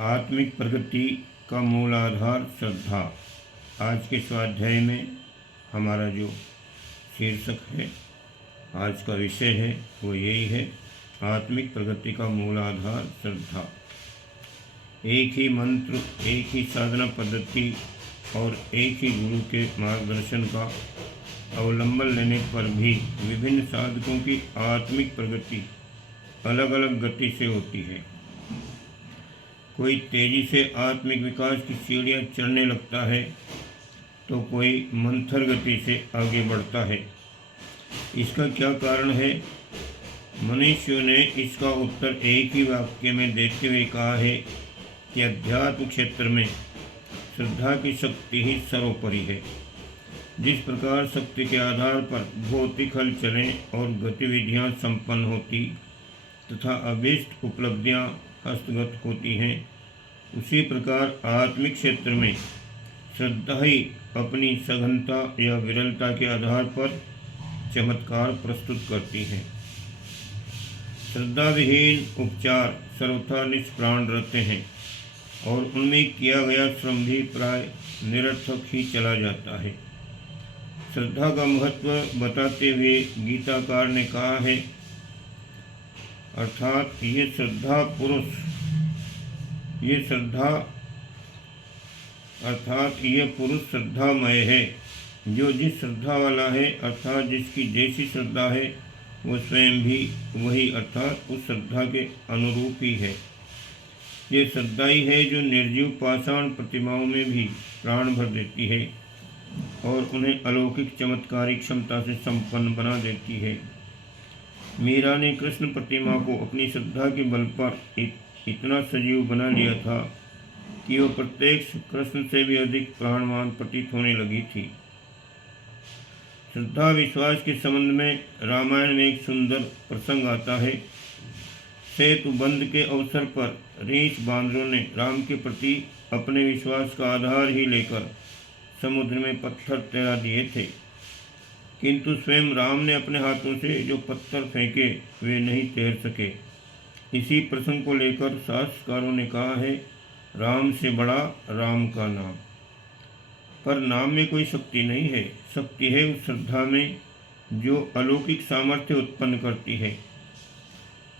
आत्मिक प्रगति का मूल आधार श्रद्धा। आज के स्वाध्याय में हमारा जो शीर्षक है, आज का विषय है, वो यही है, आत्मिक प्रगति का मूल आधार श्रद्धा। एक ही मंत्र, एक ही साधना पद्धति और एक ही गुरु के मार्गदर्शन का अवलंबन लेने पर भी विभिन्न साधकों की आत्मिक प्रगति अलग अलग गति से होती है। कोई तेजी से आत्मिक विकास की सीढ़ियाँ चढ़ने लगता है तो कोई मंथर गति से आगे बढ़ता है। इसका क्या कारण है? मनुष्यों ने इसका उत्तर एक ही वाक्य में देते हुए कहा है कि अध्यात्म क्षेत्र में श्रद्धा की शक्ति ही सर्वोपरि है। जिस प्रकार शक्ति के आधार पर भौतिक हलचलें और गतिविधियां संपन्न होती तथा अभीष्ट उपलब्धियां हस्तगत होती हैं, उसी प्रकार आत्मिक क्षेत्र में श्रद्धा ही अपनी सघनता या विरलता के आधार पर चमत्कार प्रस्तुत करती है। श्रद्धा विहीन उपचार सर्वथा निष्प्राण रहते हैं और उनमें किया गया श्रम भी प्राय निरर्थक ही चला जाता है। श्रद्धा का महत्व बताते हुए गीताकार ने कहा है, अर्थात ये पुरुष श्रद्धामय है। जो जिस श्रद्धा वाला है, अर्थात जिसकी जैसी श्रद्धा है, वो स्वयं भी वही अर्थात उस श्रद्धा के अनुरूप ही है। ये श्रद्धा ही है जो निर्जीव पाषाण प्रतिमाओं में भी प्राण भर देती है और उन्हें अलौकिक चमत्कारी क्षमता से संपन्न बना देती है। मीरा ने कृष्ण प्रतिमा को अपनी श्रद्धा के बल पर इतना सजीव बना लिया था कि वह प्रत्यक्ष कृष्ण से भी अधिक प्राणवान प्रतीत होने लगी थी। श्रद्धा विश्वास के संबंध में रामायण में एक सुंदर प्रसंग आता है। सेतु बंध के अवसर पर रीछ बांदरों ने राम के प्रति अपने विश्वास का आधार ही लेकर समुद्र में पत्थर तैरा दिए थे, किंतु स्वयं राम ने अपने हाथों से जो पत्थर फेंके वे नहीं तैर सके। इसी प्रसंग को लेकर शास्त्रकारों ने कहा है, राम से बड़ा राम का नाम। पर नाम में कोई शक्ति नहीं है, शक्ति है उस श्रद्धा में जो अलौकिक सामर्थ्य उत्पन्न करती है।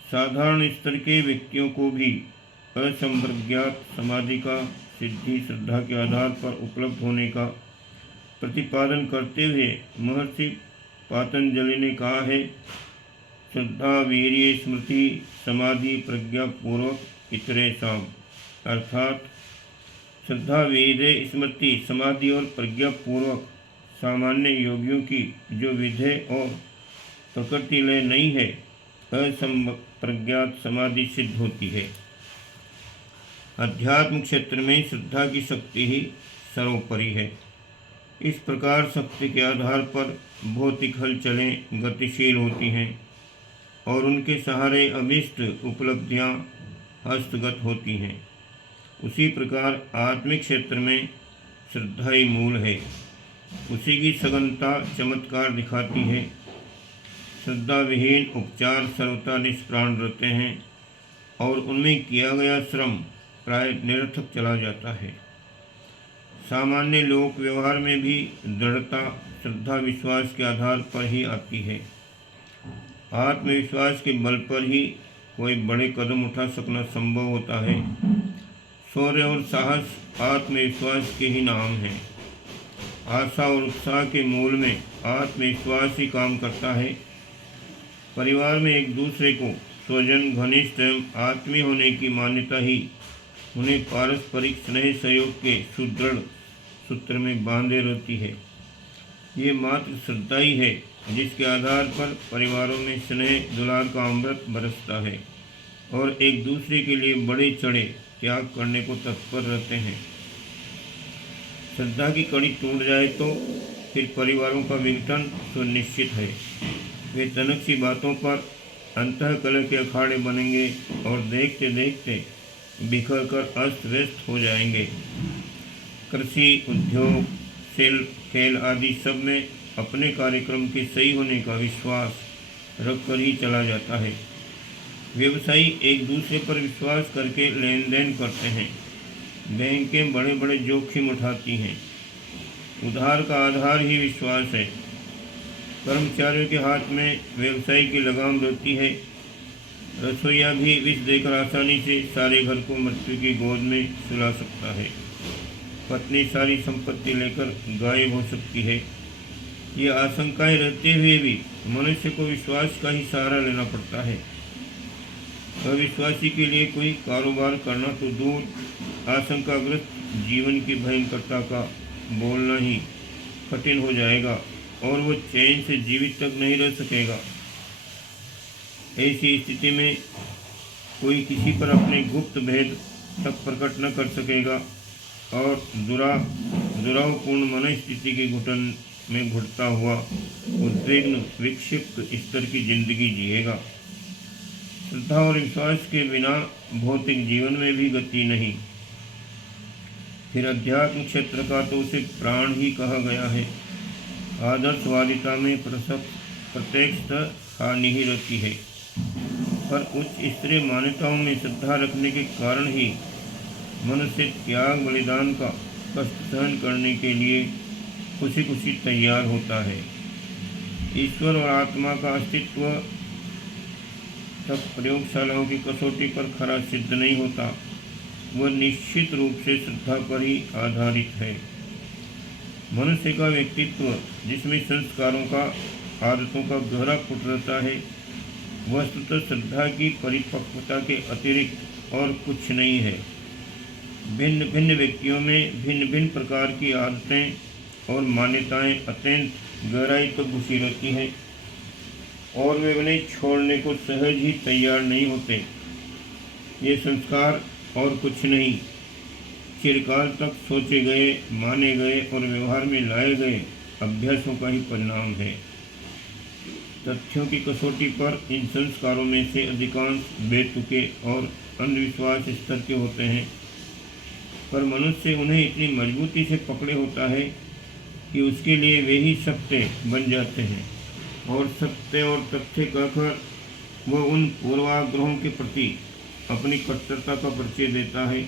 साधारण स्तर के व्यक्तियों को भी असंप्रज्ञात समाधि का सिद्धि श्रद्धा के आधार पर उपलब्ध होने का प्रतिपादन करते हुए महर्षि पातंजलि ने कहा है, श्रद्धा वीर्य स्मृति समाधि प्रज्ञा पूर्वक इतरेषाम। अर्थात श्रद्धा वीर्य स्मृति समाधि और प्रज्ञा पूर्वक सामान्य योगियों की जो विधेय और प्रकृति लय नहीं है, असंप्रज्ञात समाधि सिद्ध होती है। अध्यात्म क्षेत्र में श्रद्धा की शक्ति ही सर्वोपरि है। इस प्रकार शक्ति के आधार पर भौतिक हलचलें गतिशील होती हैं और उनके सहारे अभीष्ट उपलब्धियां हस्तगत होती हैं। उसी प्रकार आत्मिक क्षेत्र में श्रद्धा ही मूल है। उसी की सघनता चमत्कार दिखाती है। श्रद्धा विहीन उपचार सर्वथा निष्प्राण रहते हैं और उनमें किया गया श्रम प्राय निरर्थक चला जाता है। सामान्य लोक व्यवहार में भी दृढ़ता श्रद्धा विश्वास के आधार पर ही आती है। आत्मविश्वास के बल पर ही कोई बड़े कदम उठा सकना संभव होता है। शौर्य और साहस आत्मविश्वास के ही नाम हैं। आशा और उत्साह के मूल में आत्मविश्वास ही काम करता है। परिवार में एक दूसरे को स्वजन, घनिष्ठ एवं आत्मीय होने की मान्यता ही उन्हें पारस्परिक स्नेह सहयोग के सुदृढ़ सूत्र में बांधे रहती है। ये मात्र श्रद्धा ही है जिसके आधार पर परिवारों में स्नेह दुलार का अमृत बरसता है और एक दूसरे के लिए बड़े चढ़े त्याग करने को तत्पर रहते हैं। श्रद्धा की कड़ी टूट जाए तो फिर परिवारों का विघटन सुनिश्चित है। वे तनक सी बातों पर अंतःकलह के अखाड़े बनेंगे और देखते देखते बिखर कर अस्त व्यस्त हो जाएंगे। कृषि, उद्योग, शिल्प, खेल आदि सब में अपने कार्यक्रम के सही होने का विश्वास रखकर ही चला जाता है। व्यवसायी एक दूसरे पर विश्वास करके लेन देन करते हैं। बैंकें बड़े बड़े जोखिम उठाती हैं। उधार का आधार ही विश्वास है। कर्मचारियों के हाथ में व्यवसायी की लगाम रहती है। रसोईया भी विष देकर आसानी से सारे घर को मृत्यु की गोद में सुला सकता है। पत्नी सारी संपत्ति लेकर गायब हो सकती है। ये आशंकाएं रहते हुए भी मनुष्य को विश्वास का ही सहारा लेना पड़ता है। अविश्वासी के लिए कोई कारोबार करना तो दूर, आशंकाग्रस्त जीवन की भयंकरता का बोलना ही कठिन हो जाएगा और वो चैन से जीवित तक नहीं रह सकेगा। ऐसी स्थिति में कोई किसी पर अपने गुप्त भेद तक प्रकट न कर सकेगा और दुरावपूर्ण मनस्थिति की घुटन में घुटता हुआ उद्विग्न विक्षिप्त स्तर की जिंदगी जिएगा। श्रद्धा और विश्वास के बिना भौतिक जीवन में भी गति नहीं। फिर अध्यात्म क्षेत्र का तो उसे प्राण ही कहा गया है। आदर्शवादिता में प्रत्यक्ष हानि ही रहती है, पर उच्च स्तरीय मान्यताओं में श्रद्धा रखने के कारण ही मनुष्य त्याग बलिदान का कष्ट सहन करने के लिए खुशी खुशी तैयार होता है। ईश्वर और आत्मा का अस्तित्व तक प्रयोगशालाओं की कसौटी पर खरा सिद्ध नहीं होता। वह निश्चित रूप से श्रद्धा पर ही आधारित है। मनुष्य का व्यक्तित्व, जिसमें संस्कारों का, आदतों का गहरा पुट रहता है, वस्तुतः श्रद्धा की परिपक्वता के अतिरिक्त और कुछ नहीं है। भिन्न भिन्न व्यक्तियों में भिन्न भिन्न प्रकार की आदतें और मान्यताएं अत्यंत गहराई तक घुसी रहती हैं और वे उन्हें छोड़ने को सहज ही तैयार नहीं होते। ये संस्कार और कुछ नहीं, चिरकाल तक सोचे गए, माने गए और व्यवहार में लाए गए अभ्यासों का ही परिणाम है। तथ्यों की कसौटी पर इन संस्कारों में से अधिकांश बेतुके और अंधविश्वास स्तर के होते हैं, पर मनुष्य उन्हें इतनी मजबूती से पकड़े होता है कि उसके लिए वे ही सत्य बन जाते हैं और सत्य और तथ्य कहकर वह उन पूर्वाग्रहों के प्रति अपनी कट्टरता का परिचय देता है।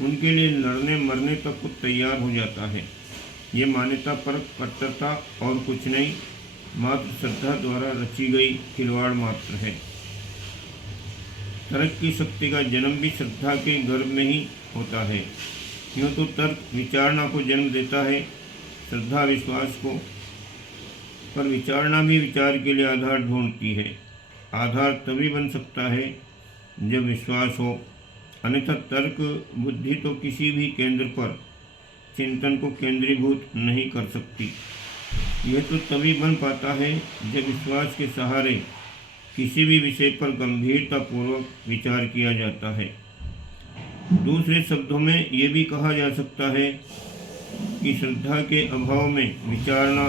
उनके लिए लड़ने मरने तक खुद तैयार हो जाता है। ये मान्यता पर कट्टरता और कुछ नहीं, मात्र श्रद्धा द्वारा रची गई खिलवाड़ मात्र है। तर्क की शक्ति का जन्म भी श्रद्धा के गर्भ में ही होता है। यूँ तो तर्क विचारणा को जन्म देता है, श्रद्धा विश्वास को, पर विचारणा भी विचार के लिए आधार ढूंढती है। आधार तभी बन सकता है जब विश्वास हो, अन्यथा तर्क बुद्धि तो किसी भी केंद्र पर चिंतन को केंद्रीभूत नहीं कर सकती। यह तो तभी बन पाता है जब विश्वास के सहारे किसी भी विषय पर गंभीरतापूर्वक विचार किया जाता है। दूसरे शब्दों में ये भी कहा जा सकता है कि श्रद्धा के अभाव में विचारणा,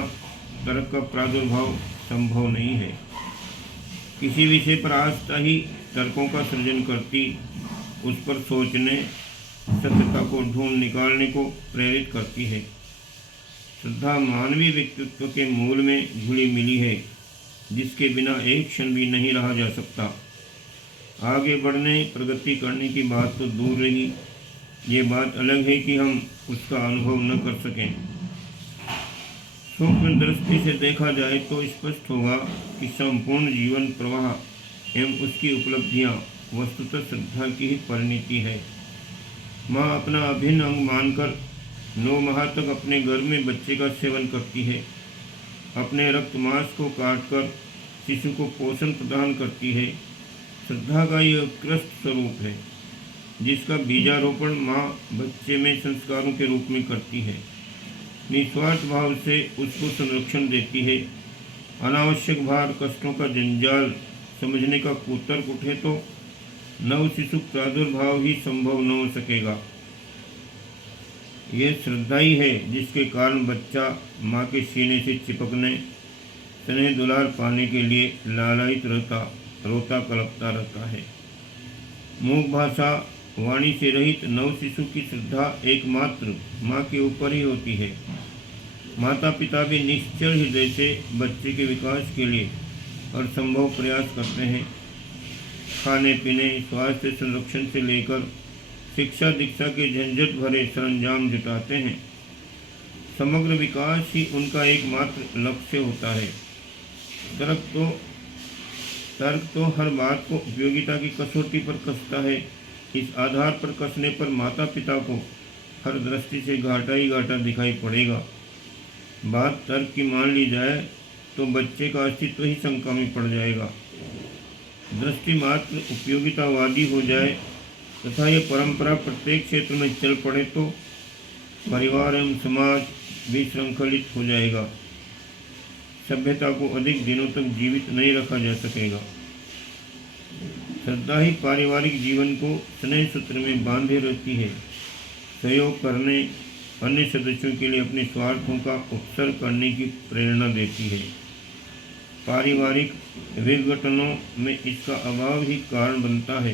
तर्क का प्रादुर्भाव संभव नहीं है। किसी विषय पर आस्था ही तर्कों का सृजन करती, उस पर सोचने, सत्यता को ढूंढ निकालने को प्रेरित करती है। श्रद्धा मानवीय व्यक्तित्व के मूल में घुली मिली है, जिसके बिना एक क्षण भी नहीं रहा जा सकता। आगे बढ़ने, प्रगति करने की बात तो दूर रही, ये बात अलग है कि हम उसका अनुभव न कर सकें। सूक्ष्म दृष्टि से देखा जाए तो स्पष्ट होगा कि संपूर्ण जीवन प्रवाह एवं उसकी उपलब्धियां वस्तुतः श्रद्धा की ही परिणति है। माँ अपना अभिन्न अंग मानकर 9 माह तक अपने गर्भ में बच्चे का सेवन करती है। अपने रक्त मांस को काटकर शिशु को पोषण प्रदान करती है। श्रद्धा का यह उत्कृष्ट स्वरूप है, जिसका बीजारोपण माँ बच्चे में संस्कारों के रूप में करती है। निस्वार्थ भाव से उसको संरक्षण देती है। अनावश्यक भार, कष्टों का जंजाल समझने का कुतर्क उठे तो नव शिशु प्रादुर्भाव ही संभव न हो सकेगा। यह श्रद्धा ही है जिसके कारण बच्चा माँ के सीने से चिपकने, स्नेह दुलार पाने के लिए लालायित रोता कलपता रहता है। मूक भाषा, वाणी से रहित नव शिशु की श्रद्धा एकमात्र माँ के ऊपर ही होती है। माता पिता भी निश्चल हृदय से बच्चे के विकास के लिए हर संभव प्रयास करते हैं। खाने पीने, स्वास्थ्य संरक्षण से लेकर शिक्षा दीक्षा के झंझट भरे सरंजाम जुटाते हैं। समग्र विकास ही उनका एकमात्र लक्ष्य होता है। तर्क तो हर बात को उपयोगिता की कसौटी पर कसता है। इस आधार पर कसने पर माता पिता को हर दृष्टि से घाटा ही घाटा दिखाई पड़ेगा। बात तर्क की मान ली जाए तो बच्चे का अस्तित्व ही शंका में पड़ जाएगा। दृष्टि मात्र उपयोगितावादी हो जाए तथा यह परंपरा प्रत्येक क्षेत्र में चल पड़े तो परिवार एवं समाज विशृंखलित हो जाएगा। सभ्यता को अधिक दिनों तक जीवित नहीं रखा जा सकेगा। श्रद्धा ही पारिवारिक जीवन को स्नेह सूत्र में बांधे रहती है। सहयोग करने, अन्य सदस्यों के लिए अपने स्वार्थों का उपसर्ग करने की प्रेरणा देती है। पारिवारिक विघटनों में इसका अभाव ही कारण बनता है।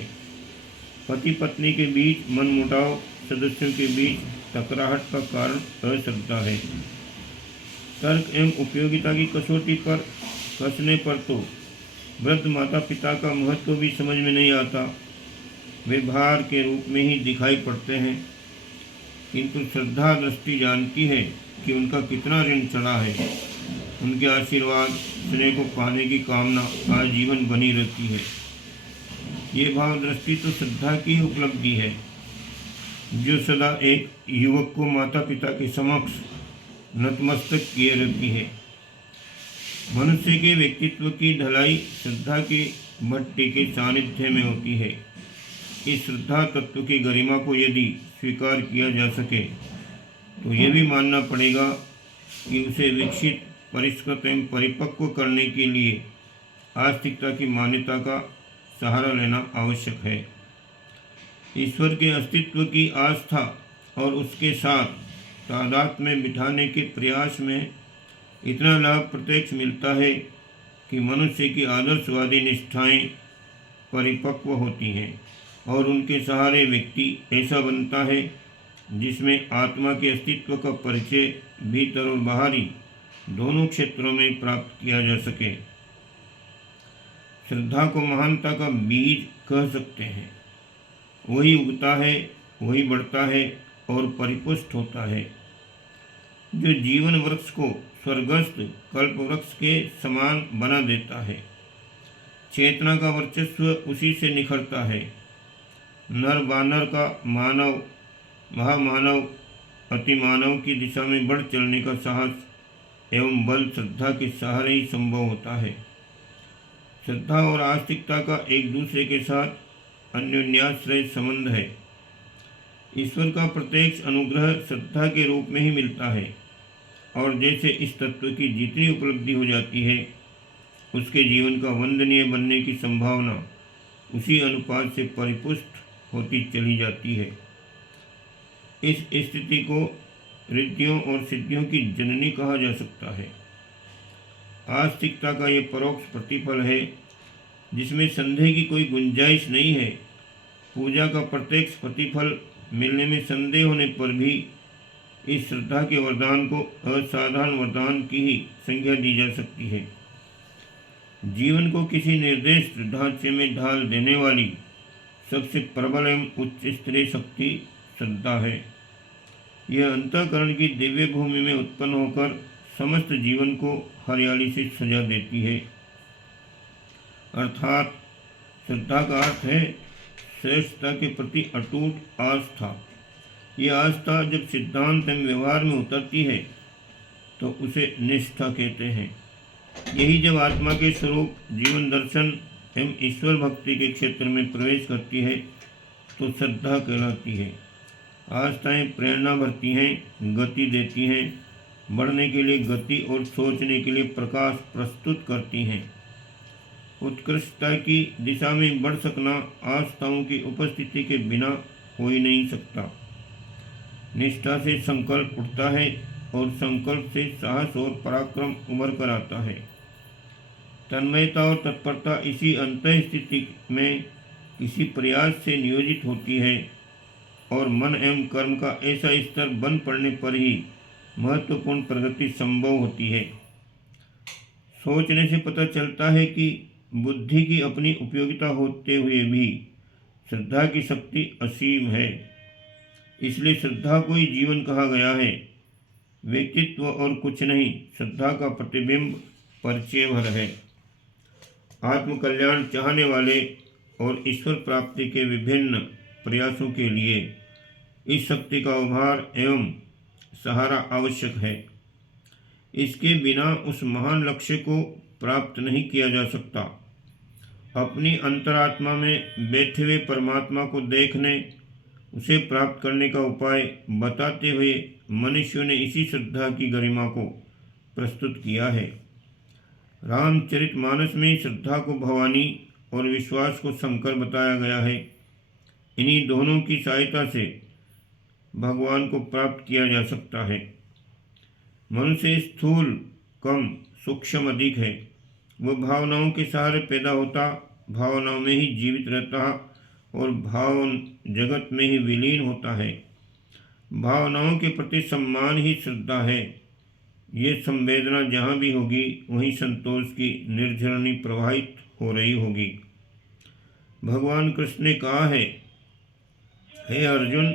पति पत्नी के बीच मनमुटाव, सदस्यों के बीच टकराहट का कारण अश्रद्धा है। तर्क एवं उपयोगिता की कसौटी पर कसने पर तो वृद्ध माता पिता का महत्व भी समझ में नहीं आता। वे भार के रूप में ही दिखाई पड़ते हैं, किंतु श्रद्धा दृष्टि जानती है कि उनका कितना ऋण चढ़ा है। उनके आशीर्वाद, स्नेह को पाने की कामना आजीवन बनी रहती है। ये भाव दृष्टि तो श्रद्धा की उपलब्धि है, जो सदा एक युवक को माता पिता के समक्ष नतमस्तक किए रहती है। मनुष्य के व्यक्तित्व की ढलाई श्रद्धा के भट्टी के सानिध्य में होती है। इस श्रद्धा तत्व की गरिमा को यदि स्वीकार किया जा सके तो यह भी मानना पड़ेगा कि उसे विकसित, परिष्कृत एवं परिपक्व करने के लिए आस्तिकता की मान्यता का सहारा लेना आवश्यक है। ईश्वर के अस्तित्व की आस्था और उसके साथ तादाद में बिठाने के प्रयास में इतना लाभ प्रत्यक्ष मिलता है कि मनुष्य की आदर्शवादी निष्ठाएं परिपक्व होती हैं और उनके सहारे व्यक्ति ऐसा बनता है जिसमें आत्मा के अस्तित्व का परिचय भीतर और बाहरी दोनों क्षेत्रों में प्राप्त किया जा सके। श्रद्धा को महानता का बीज कह सकते हैं। वही उगता है, वही बढ़ता है और परिपुष्ट होता है, जो जीवन वृक्ष को स्वर्गस्थ कल्प वृक्ष के समान बना देता है। चेतना का वर्चस्व उसी से निखरता है। नर बानर का मानव, महामानव, अतिमानव की दिशा में बढ़ चलने का साहस एवं बल श्रद्धा के सहारे ही संभव होता है। श्रद्धा और आस्तिकता का एक दूसरे के साथ अन्योन्याश्रय संबंध है। ईश्वर का प्रत्यक्ष अनुग्रह श्रद्धा के रूप में ही मिलता है और जैसे इस तत्व की जितनी उपलब्धि हो जाती है, उसके जीवन का वंदनीय बनने की संभावना उसी अनुपात से परिपुष्ट होती चली जाती है। इस स्थिति को रिद्धियों और सिद्धियों की जननी कहा जा सकता है। आस्तिकता का ये परोक्ष प्रतिफल है जिसमें संदेह की कोई गुंजाइश नहीं है। पूजा का प्रत्यक्ष प्रतिफल मिलने में संदेह होने पर भी इस श्रद्धा के वरदान को असाधारण वरदान की ही संज्ञा दी जा सकती है। जीवन को किसी निर्दिष्ट ढांचे में ढाल देने वाली सबसे प्रबल एवं उच्च स्तरीय शक्ति श्रद्धा है। यह अंतःकरण की दिव्य भूमि में उत्पन्न होकर समस्त जीवन को हरियाली से सजा देती है। अर्थात श्रद्धा का अर्थ है श्रेष्ठता के प्रति अटूट आस्था। यह आस्था जब सिद्धांत एवं व्यवहार में उतरती है तो उसे निष्ठा कहते हैं। यही जब आत्मा के स्वरूप, जीवन दर्शन एवं ईश्वर भक्ति के क्षेत्र में प्रवेश करती है तो श्रद्धा कहलाती है। आस्थाएं प्रेरणा भरती हैं, गति देती हैं, बढ़ने के लिए गति और सोचने के लिए प्रकाश प्रस्तुत करती हैं। उत्कृष्टता की दिशा में बढ़ सकना आस्थाओं की उपस्थिति के बिना हो ही नहीं सकता। निष्ठा से संकल्प उठता है और संकल्प से साहस और पराक्रम उभर कर आता है। तन्मयता और तत्परता इसी अंतः स्थिति में किसी प्रयास से नियोजित होती है और मन एवं कर्म का ऐसा स्तर बन पड़ने पर ही महत्वपूर्ण प्रगति संभव होती है। सोचने से पता चलता है कि बुद्धि की अपनी उपयोगिता होते हुए भी श्रद्धा की शक्ति असीम है। इसलिए श्रद्धा को ही जीवन कहा गया है। व्यक्तित्व और कुछ नहीं, श्रद्धा का प्रतिबिंब परिचय भर है। आत्मकल्याण चाहने वाले और ईश्वर प्राप्ति के विभिन्न प्रयासों के लिए इस शक्ति का उभार एवं सहारा आवश्यक है। इसके बिना उस महान लक्ष्य को प्राप्त नहीं किया जा सकता। अपनी अंतरात्मा में बैठे हुए परमात्मा को देखने, उसे प्राप्त करने का उपाय बताते हुए मनुष्यों ने इसी श्रद्धा की गरिमा को प्रस्तुत किया है। रामचरितमानस में श्रद्धा को भवानी और विश्वास को शंकर बताया गया है। इन्हीं दोनों की सहायता से भगवान को प्राप्त किया जा सकता है। मनुष्य स्थूल कम, सूक्ष्म अधिक है। वह भावनाओं के सहारे पैदा होता, भावनाओं में ही जीवित रहता और भाव जगत में ही विलीन होता है। भावनाओं के प्रति सम्मान ही श्रद्धा है। ये संवेदना जहाँ भी होगी वहीं संतोष की निर्झरणी प्रवाहित हो रही होगी। भगवान कृष्ण ने कहा है, हे अर्जुन,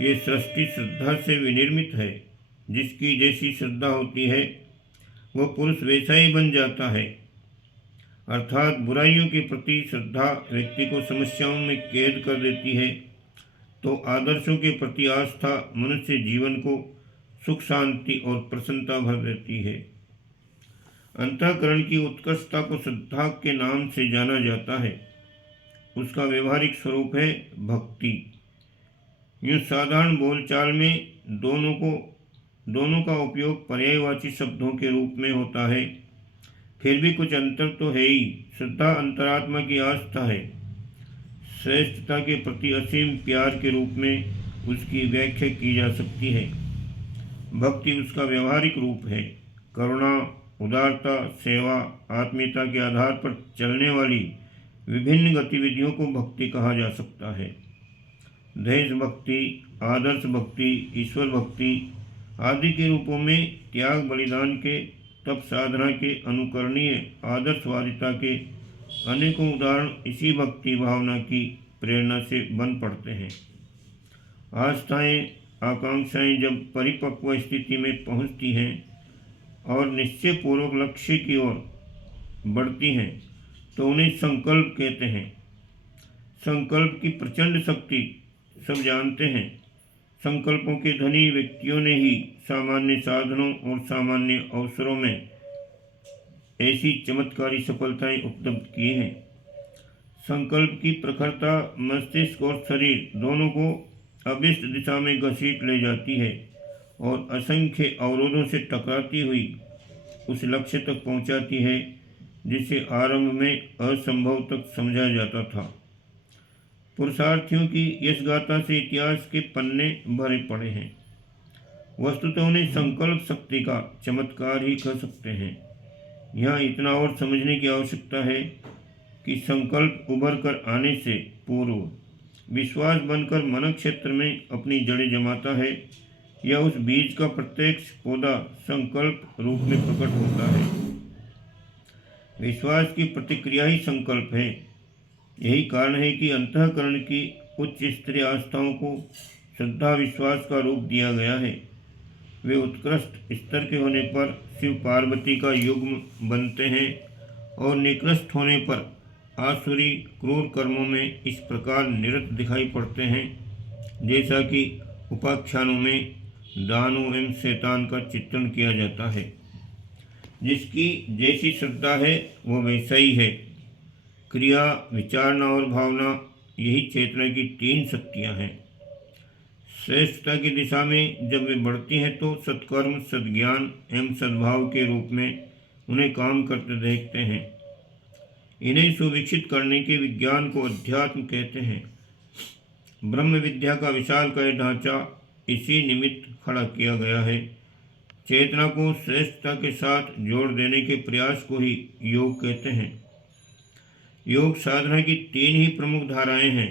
ये सृष्टि श्रद्धा से विनिर्मित है। जिसकी जैसी श्रद्धा होती है वह पुरुष वैसा ही बन जाता है। अर्थात बुराइयों के प्रति श्रद्धा व्यक्ति को समस्याओं में कैद कर देती है, तो आदर्शों के प्रति आस्था मनुष्य जीवन को सुख शांति और प्रसन्नता भर देती है। अंतःकरण की उत्कृष्टता को श्रद्धा के नाम से जाना जाता है। उसका व्यवहारिक स्वरूप है भक्ति। यूँ साधारण बोलचाल में दोनों का उपयोग पर्यायवाची शब्दों के रूप में होता है, फिर भी कुछ अंतर तो है ही। श्रद्धा अंतरात्मा की आस्था है। श्रेष्ठता के प्रति असीम प्यार के रूप में उसकी व्याख्या की जा सकती है। भक्ति उसका व्यवहारिक रूप है। करुणा, उदारता, सेवा, आत्मीयता के आधार पर चलने वाली विभिन्न गतिविधियों को भक्ति कहा जा सकता है। देश भक्ति, आदर्श भक्ति, ईश्वर भक्ति आदि के रूपों में त्याग, बलिदान के, तप साधना के, अनुकरणीय आदर्शवादिता के अनेकों उदाहरण इसी भक्ति भावना की प्रेरणा से बन पड़ते हैं। आस्थाएं, आकांक्षाएं जब परिपक्व स्थिति में पहुंचती हैं और निश्चय पूर्वक लक्ष्य की ओर बढ़ती हैं तो उन्हें संकल्प कहते हैं। संकल्प की प्रचंड शक्ति सब जानते हैं। संकल्पों के धनी व्यक्तियों ने ही सामान्य साधनों और सामान्य अवसरों में ऐसी चमत्कारी सफलताएं उपलब्ध की हैं। संकल्प की प्रखरता मस्तिष्क और शरीर दोनों को अभिष्ट दिशा में घसीट ले जाती है और असंख्य अवरोधों से टकराती हुई उस लक्ष्य तक पहुंचाती है जिसे आरंभ में असंभव तक समझा जाता था। पुरुषार्थियों की यश गाथा से इतिहास के पन्ने भरे पड़े हैं। वस्तुतः उन्हें संकल्प शक्ति का चमत्कार ही कह सकते हैं। यहाँ इतना और समझने की आवश्यकता है कि संकल्प उभर कर आने से पूर्व विश्वास बनकर मन क्षेत्र में अपनी जड़ें जमाता है या उस बीज का प्रत्यक्ष पौधा संकल्प रूप में प्रकट होता है। विश्वास की प्रतिक्रिया ही संकल्प है। यही कारण है कि अंतःकरण की उच्च स्तरीय आस्थाओं को श्रद्धा विश्वास का रूप दिया गया है। वे उत्कृष्ट स्तर के होने पर शिव पार्वती का युग्म बनते हैं और निकृष्ट होने पर आसुरी क्रूर कर्मों में इस प्रकार निरत दिखाई पड़ते हैं जैसा कि उपाख्यानों में दानव एवं शैतान का चित्रण किया जाता है। जिसकी जैसी श्रद्धा है वह वैसा ही है। क्रिया, विचारना और भावना यही चेतना की तीन शक्तियाँ हैं। श्रेष्ठता की दिशा में जब वे बढ़ती हैं तो सत्कर्म, सद्ज्ञान एवं सद्भाव के रूप में उन्हें काम करते देखते हैं। इन्हें सुविकसित करने के विज्ञान को अध्यात्म कहते हैं। ब्रह्म विद्या का विशालकाय ढांचा इसी निमित्त खड़ा किया गया है। चेतना को श्रेष्ठता के साथ जोड़ देने के प्रयास को ही योग कहते हैं। योग साधना की तीन ही प्रमुख धाराएं हैं,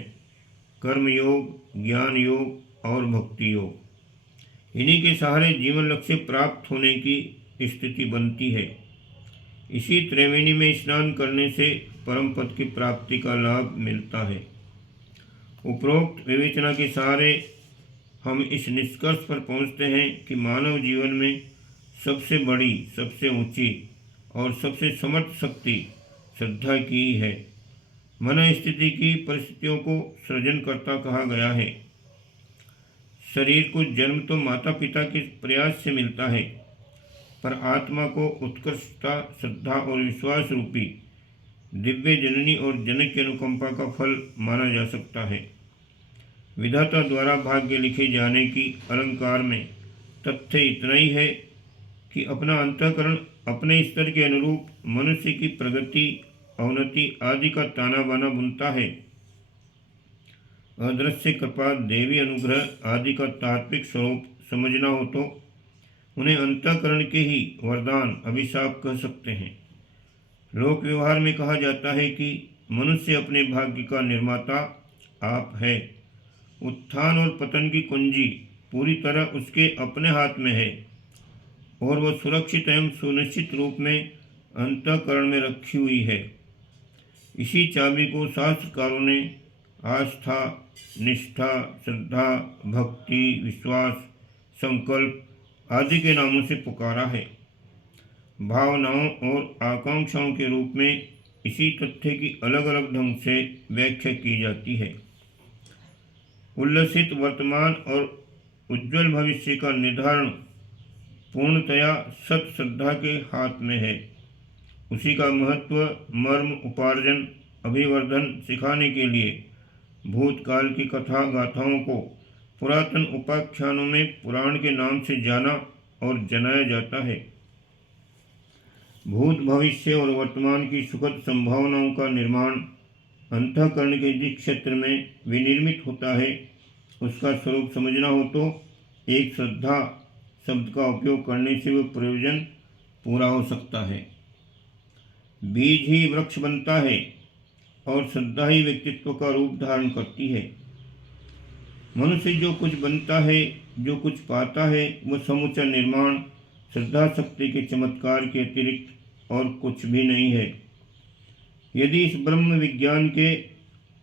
कर्म योग, ज्ञान योग और भक्ति योग। इन्हीं के सहारे जीवन लक्ष्य प्राप्त होने की स्थिति बनती है। इसी त्रिवेणी में स्नान करने से परम पद की प्राप्ति का लाभ मिलता है। उपरोक्त विवेचना के सहारे हम इस निष्कर्ष पर पहुँचते हैं कि मानव जीवन में सबसे बड़ी, सबसे ऊंची और सबसे समर्थ शक्ति श्रद्धा की ही है। मन स्थिति की परिस्थितियों को सृजनकर्ता कहा गया है। शरीर को जन्म तो माता पिता के प्रयास से मिलता है, पर आत्मा को उत्कृष्टता, श्रद्धा और विश्वास रूपी दिव्य जननी और जनक की अनुकंपा का फल माना जा सकता है। विधाता द्वारा भाग्य लिखे जाने की अलंकार में तथ्य इतना ही है कि अपना अंतःकरण अपने स्तर के अनुरूप मनुष्य की प्रगति, अवनति आदि का ताना बाना बुनता है। अदृश्य कृपा, देवी अनुग्रह आदि का तात्विक स्वरूप समझना हो तो उन्हें अंतःकरण के ही वरदान, अभिशाप कह सकते हैं। लोक व्यवहार में कहा जाता है कि मनुष्य अपने भाग्य का निर्माता आप है। उत्थान और पतन की कुंजी पूरी तरह उसके अपने हाथ में है और वह सुरक्षित एवं सुनिश्चित रूप में अंतःकरण में रखी हुई है। इसी चाबी को शास्त्रकारों ने आस्था, निष्ठा, श्रद्धा, भक्ति, विश्वास, संकल्प आदि के नामों से पुकारा है। भावनाओं और आकांक्षाओं के रूप में इसी तथ्य की अलग अलग ढंग से व्याख्या की जाती है। उल्लसित वर्तमान और उज्ज्वल भविष्य का निर्धारण पूर्णतया सत श्रद्धा के हाथ में है। उसी का महत्व, मर्म, उपार्जन, अभिवर्धन सिखाने के लिए भूतकाल की कथा गाथाओं को पुरातन उपाख्यानों में पुराण के नाम से जाना और जनाया जाता है। भूत, भविष्य और वर्तमान की सुखद संभावनाओं का निर्माण अंतःकरण के जिस क्षेत्र में विनिर्मित होता है, उसका स्वरूप समझना हो तो एक श्रद्धा शब्द का उपयोग करने से वह प्रयोजन पूरा हो सकता है। बीज ही वृक्ष बनता है और श्रद्धा ही व्यक्तित्व का रूप धारण करती है। मनुष्य जो कुछ बनता है, जो कुछ पाता है, वह समूचा निर्माण श्रद्धा शक्ति के चमत्कार के अतिरिक्त और कुछ भी नहीं है। यदि इस ब्रह्म विज्ञान के,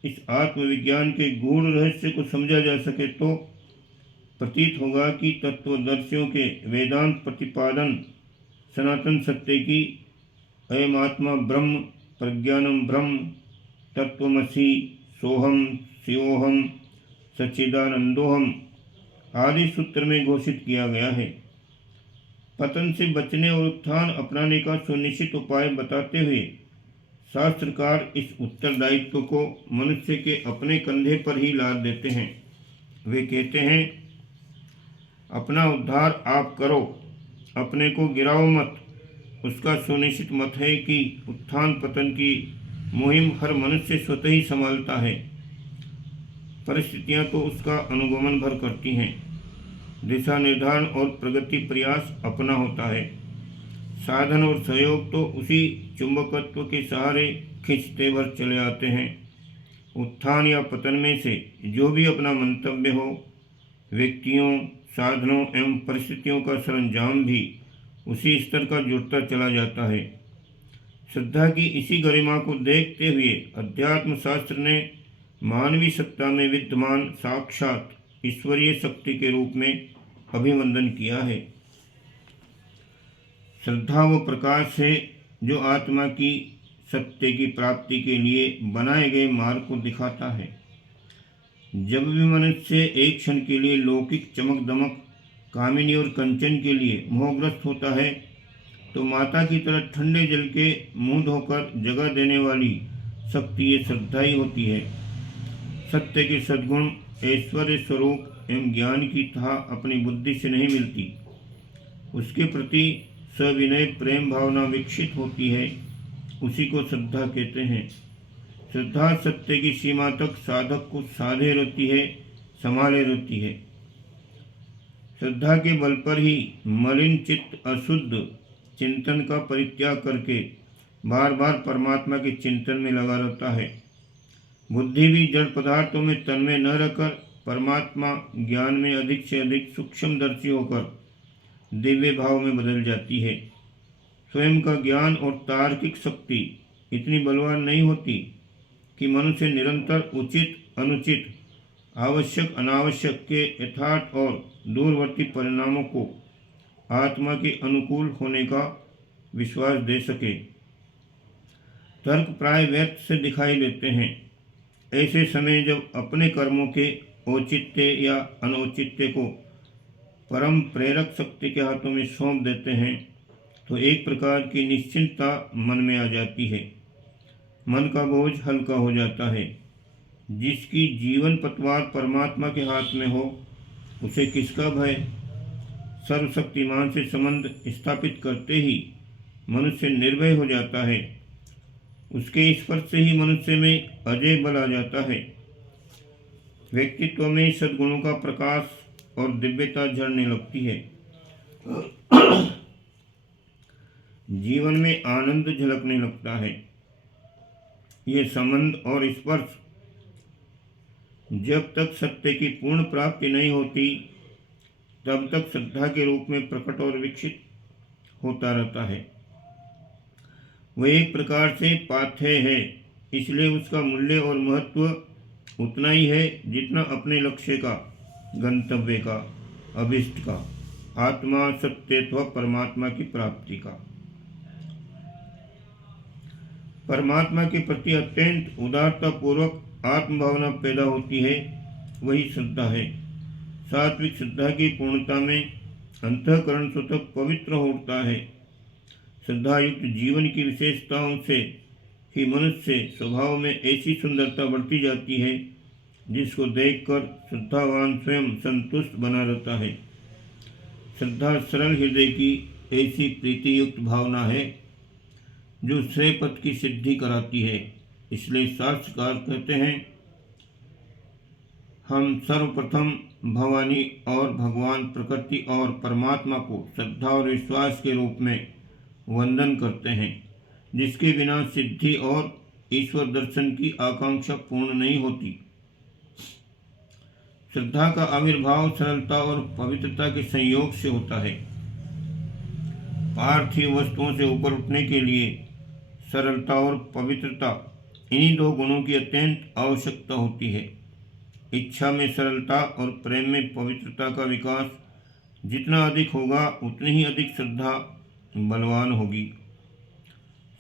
इस आत्मविज्ञान के गूढ़ रहस्य को समझा जा सके तो प्रतीत होगा कि तत्वदर्शियों के वेदांत प्रतिपादन सनातन सत्य की अयम आत्मा ब्रह्म, प्रज्ञानम ब्रह्म, तत्वमसि, सोहम, शिवोहम, सच्चिदानंदोहम आदि सूत्र में घोषित किया गया है। पतन से बचने और उत्थान अपनाने का सुनिश्चित उपाय बताते हुए शास्त्रकार इस उत्तरदायित्व को मनुष्य के अपने कंधे पर ही लाद देते हैं। वे कहते हैं, अपना उद्धार आप करो, अपने को गिराओ मत। उसका सुनिश्चित मत है कि उत्थान पतन की मुहिम हर मनुष्य स्वतः ही संभालता है। परिस्थितियां तो उसका अनुगमन भर करती हैं। दिशा निर्धारण और प्रगति प्रयास अपना होता है। साधन और सहयोग तो उसी चुंबकत्व के सहारे खिंचते भर चले आते हैं। उत्थान या पतन में से जो भी अपना मंतव्य हो, व्यक्तियों, साधनों एवं परिस्थितियों का सरंजाम भी उसी स्तर का जुड़ता चला जाता है। श्रद्धा की इसी गरिमा को देखते हुए अध्यात्म शास्त्र ने मानवीय सत्ता में विद्यमान साक्षात ईश्वरीय शक्ति के रूप में अभिवंदन किया है। श्रद्धा वो प्रकाश है जो आत्मा की सत्य की प्राप्ति के लिए बनाए गए मार्ग को दिखाता है। जब भी मनुष्य एक क्षण के लिए लौकिक चमक दमक, कामिनी और कंचन के लिए मोहग्रस्त होता है, तो माता की तरह ठंडे जल के मुंह धोकर जगह देने वाली शक्ति ये श्रद्धा ही होती है। सत्य के सद्गुण, ऐश्वर्य स्वरूप एवं ज्ञान की थाह अपनी बुद्धि से नहीं मिलती। उसके प्रति सविनय प्रेम भावना विकसित होती है, उसी को श्रद्धा कहते हैं। श्रद्धा सत्य की सीमा तक साधक को साधे रहती है, संभाले रहती है। श्रद्धा के बल पर ही मलिन चित्त अशुद्ध चिंतन का परित्याग करके बार बार परमात्मा के चिंतन में लगा रहता है। बुद्धि भी जड़ पदार्थों में तन्मय न रहकर परमात्मा ज्ञान में अधिक से अधिक सूक्ष्मदर्शी होकर दिव्य भाव में बदल जाती है। स्वयं का ज्ञान और तार्किक शक्ति इतनी बलवान नहीं होती कि मनुष्य निरंतर उचित अनुचित, आवश्यक अनावश्यक के यथार्थ और दूरवर्ती परिणामों को आत्मा के अनुकूल होने का विश्वास दे सके। तर्क प्राय व्यर्थ से दिखाई देते हैं। ऐसे समय जब अपने कर्मों के औचित्य या अनौचित्य को परम प्रेरक शक्ति के हाथों में सौंप देते हैं तो एक प्रकार की निश्चिंतता मन में आ जाती है। मन का बोझ हल्का हो जाता है। जिसकी जीवन पतवार परमात्मा के हाथ में हो उसे किसका भय। सर्वशक्तिमान से संबंध स्थापित करते ही मनुष्य निर्भय हो जाता है। उसके स्पर्श से ही मनुष्य में अजय बल आ जाता है। व्यक्तित्व में सद्गुणों का प्रकाश और दिव्यता झड़ने लगती है। जीवन में आनंद झलकने लगता है। ये संबंध और स्पर्श जब तक सत्य की पूर्ण प्राप्ति नहीं होती तब तक श्रद्धा के रूप में प्रकट और विकसित होता रहता है। वह एक प्रकार से पाथेय है, इसलिए उसका मूल्य और महत्व उतना ही है जितना अपने लक्ष्य का, गंतव्य का, अभिष्ट का, आत्मा सत्यत्व परमात्मा की प्राप्ति का। परमात्मा के प्रति अत्यंत उदारता पूर्वक आत्मभावना पैदा होती है, वही श्रद्धा है। सात्विक श्रद्धा की पूर्णता में अंतःकरण स्वतः पवित्र होता है। श्रद्धायुक्त जीवन की विशेषताओं से ही मनुष्य स्वभाव में ऐसी सुंदरता बढ़ती जाती है जिसको देखकर श्रद्धावान स्वयं संतुष्ट बना रहता है। श्रद्धा सरल हृदय की ऐसी प्रीतियुक्त भावना है जो श्रेय पद की सिद्धि कराती है। इसलिए शास्त्रकार कहते हैं, हम सर्वप्रथम भवानी और भगवान प्रकृति और परमात्मा को श्रद्धा और विश्वास के रूप में वंदन करते हैं, जिसके बिना सिद्धि और ईश्वर दर्शन की आकांक्षा पूर्ण नहीं होती। श्रद्धा का आविर्भाव सरलता और पवित्रता के संयोग से होता है। पार्थिव वस्तुओं से ऊपर उठने के लिए सरलता और पवित्रता, इन्हीं दो गुणों की अत्यंत आवश्यकता होती है। इच्छा में सरलता और प्रेम में पवित्रता का विकास जितना अधिक होगा उतनी ही अधिक श्रद्धा बलवान होगी।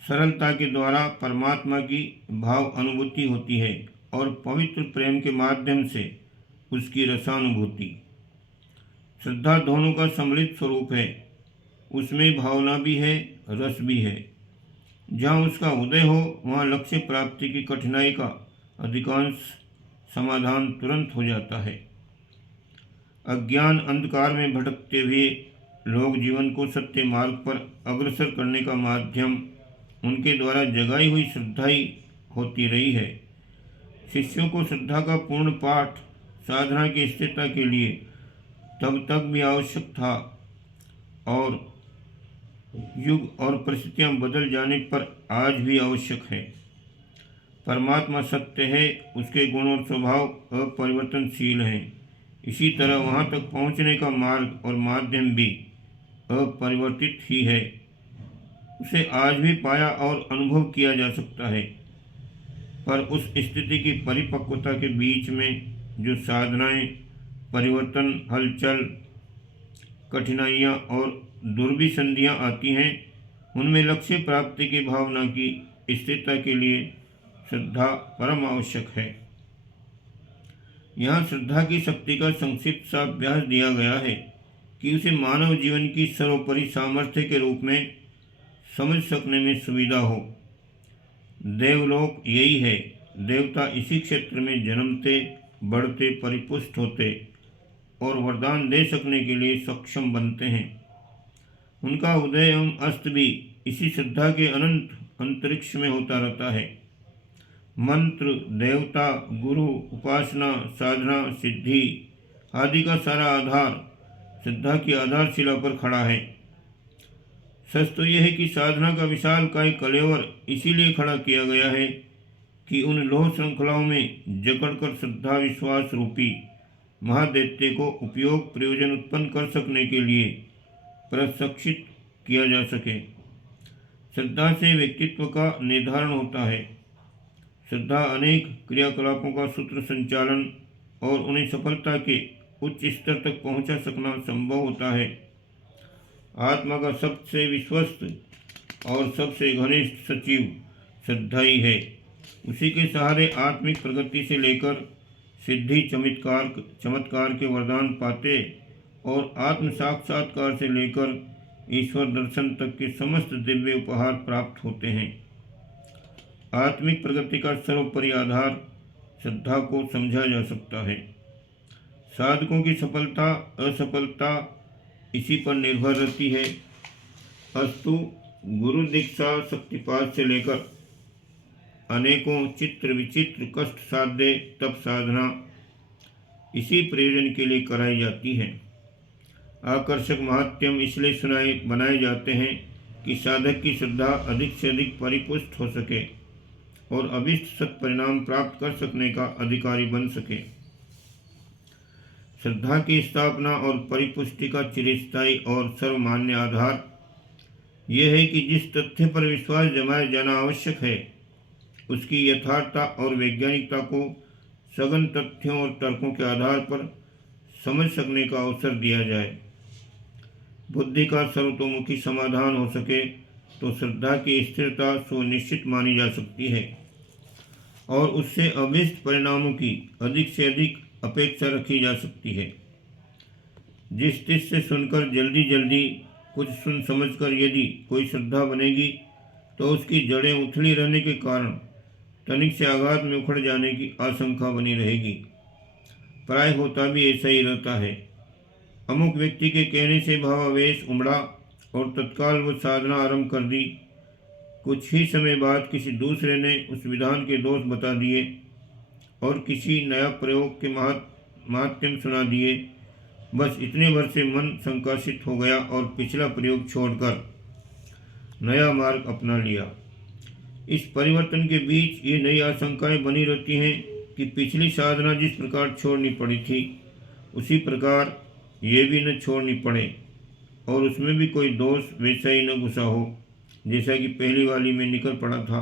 सरलता के द्वारा परमात्मा की भाव अनुभूति होती है और पवित्र प्रेम के माध्यम से उसकी रसानुभूति। श्रद्धा दोनों का सम्मिलित स्वरूप है। उसमें भावना भी है, रस भी है। जहाँ उसका उदय हो वहाँ लक्ष्य प्राप्ति की कठिनाई का अधिकांश समाधान तुरंत हो जाता है। अज्ञान अंधकार में भटकते हुए लोग जीवन को सत्य मार्ग पर अग्रसर करने का माध्यम उनके द्वारा जगाई हुई श्रद्धा ही होती रही है। शिष्यों को श्रद्धा का पूर्ण पाठ साधना की स्थिरता के लिए तब तक भी आवश्यक था और युग और परिस्थितियां बदल जाने पर आज भी आवश्यक है। परमात्मा सत्य है, उसके गुण और स्वभाव अपरिवर्तनशील हैं। इसी तरह वहाँ तक पहुँचने का मार्ग और माध्यम भी अपरिवर्तित ही है। उसे आज भी पाया और अनुभव किया जा सकता है, पर उस स्थिति की परिपक्वता के बीच में जो साधनाएं, परिवर्तन, हलचल, कठिनाइयाँ और दुर्विसंधियाँ आती हैं, उनमें लक्ष्य प्राप्ति की भावना की स्थिरता के लिए श्रद्धा परम आवश्यक है। यहाँ श्रद्धा की शक्ति का संक्षिप्त सा अभ्यास दिया गया है कि उसे मानव जीवन की सर्वोपरि सामर्थ्य के रूप में समझ सकने में सुविधा हो। देवलोक यही है। देवता इसी क्षेत्र में जन्मते, बढ़ते, परिपुष्ट होते और वरदान दे सकने के लिए सक्षम बनते हैं। उनका उदय एवं अस्त भी इसी श्रद्धा के अनंत अंतरिक्ष में होता रहता है। मंत्र, देवता, गुरु, उपासना, साधना, सिद्धि आदि का सारा आधार श्रद्धा की आधारशिला पर खड़ा है। सच तो यह है कि साधना का विशाल काय कलेवर इसीलिए खड़ा किया गया है कि उन लोह श्रृंखलाओं में जकड़कर श्रद्धा विश्वास रूपी महादैत्य को उपयोग प्रयोजन उत्पन्न कर सकने के लिए प्रशिक्षित किया जा सके। श्रद्धा से व्यक्तित्व का निर्धारण होता है। श्रद्धा अनेक क्रियाकलापों का सूत्र संचालन और उन्हें सफलता के उच्च स्तर तक पहुंचा सकना संभव होता है। आत्मा का सबसे विश्वस्त और सबसे घनिष्ठ सचिव श्रद्धा ही है। उसी के सहारे आत्मिक प्रगति से लेकर सिद्धि चमत्कार के वरदान पाते और आत्म साक्षात्कार से लेकर ईश्वर दर्शन तक के समस्त दिव्य उपहार प्राप्त होते हैं। आत्मिक प्रगति का सर्वोपरि आधार श्रद्धा को समझा जा सकता है। साधकों की सफलता असफलता इसी पर निर्भर रहती है। अस्तु गुरु दीक्षा शक्तिपात से लेकर अनेकों चित्र विचित्र कष्ट साध्य तप साधना इसी प्रयोजन के लिए कराई जाती है। आकर्षक महात्म्यम इसलिए बनाए जाते हैं कि साधक की श्रद्धा अधिक से अधिक परिपुष्ट हो सके और अभिष्ट सत्परिणाम प्राप्त कर सकने का अधिकारी बन सके। श्रद्धा की स्थापना और परिपुष्टि का चिरस्थायी और सर्वमान्य आधार यह है कि जिस तथ्य पर विश्वास जमाया जाना आवश्यक है उसकी यथार्थता और वैज्ञानिकता को सघन तथ्यों और तर्कों के आधार पर समझ सकने का अवसर दिया जाए। बुद्धि का सर्वतोमुखी समाधान हो सके तो श्रद्धा की स्थिरता सुनिश्चित मानी जा सकती है और उससे अभीष्ट परिणामों की अधिक से अधिक अपेक्षा रखी जा सकती है। जिस चीज से सुनकर जल्दी जल्दी कुछ सुन समझकर यदि कोई श्रद्धा बनेगी तो उसकी जड़ें उथली रहने के कारण तनिक से आघात में उखड़ जाने की आशंका बनी रहेगी। प्राय होता भी ऐसा ही रहता है। अमुक व्यक्ति के कहने से भावावेश उमड़ा और तत्काल वो साधना आरंभ कर दी। कुछ ही समय बाद किसी दूसरे ने उस विधान के दोष बता दिए और किसी नया प्रयोग के महात्म्य सुना दिए। बस इतने भर से मन संकाशित हो गया और पिछला प्रयोग छोड़कर नया मार्ग अपना लिया। इस परिवर्तन के बीच ये नई आशंकाएं बनी रहती हैं कि पिछली साधना जिस प्रकार छोड़नी पड़ी थी उसी प्रकार ये भी न छोड़नी पड़े और उसमें भी कोई दोष वैसा ही न घुसा हो जैसा कि पहली वाली में निकल पड़ा था।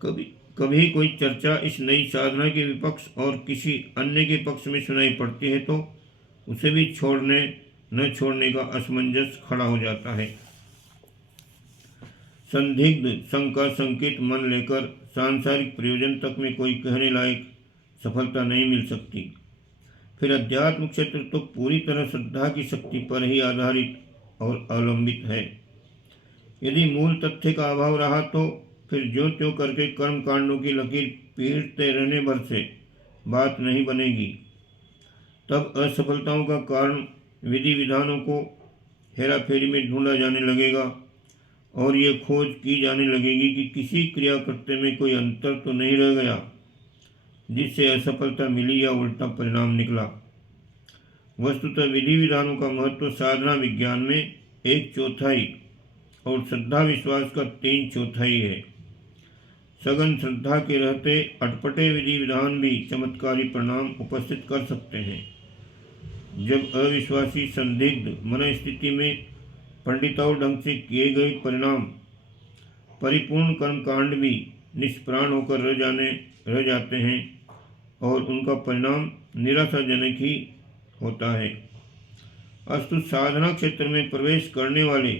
कभी कोई चर्चा इस नई साधना के विपक्ष और किसी अन्य के पक्ष में सुनाई पड़ती है तो उसे भी छोड़ने न छोड़ने का असमंजस खड़ा हो जाता है। संदिग्ध शंका संकित मन लेकर सांसारिक प्रयोजन तक में कोई कहने लायक सफलता नहीं मिल सकती। फिर अध्यात्म क्षेत्र तो पूरी तरह श्रद्धा की शक्ति पर ही आधारित और अवलंबित है। यदि मूल तथ्य का अभाव रहा तो फिर ज्यों त्यों करके कर्म कांडों की लकीर पीटते रहने भर से बात नहीं बनेगी। तब असफलताओं का कारण विधि विधानों को हेराफेरी में ढूंढा जाने लगेगा और ये खोज की जाने लगेगी कि किसी क्रिया करते में कोई अंतर तो नहीं रह गया जिससे असफलता मिली या उल्टा परिणाम निकला। वस्तुतः विधि विधानों का महत्व साधना विज्ञान में 1/4 और श्रद्धा विश्वास का 3/4 है। सघन श्रद्धा के रहते अटपटे विधि विधान भी चमत्कारी परिणाम उपस्थित कर सकते हैं। जब अविश्वासी संदिग्ध मन स्थिति में पंडिताओं ढंग से किए गए परिणाम परिपूर्ण कर्मकांड भी निष्प्राण होकर रह जाते हैं और उनका परिणाम निराशाजनक ही होता है। अस्तु साधना क्षेत्र में प्रवेश करने वाले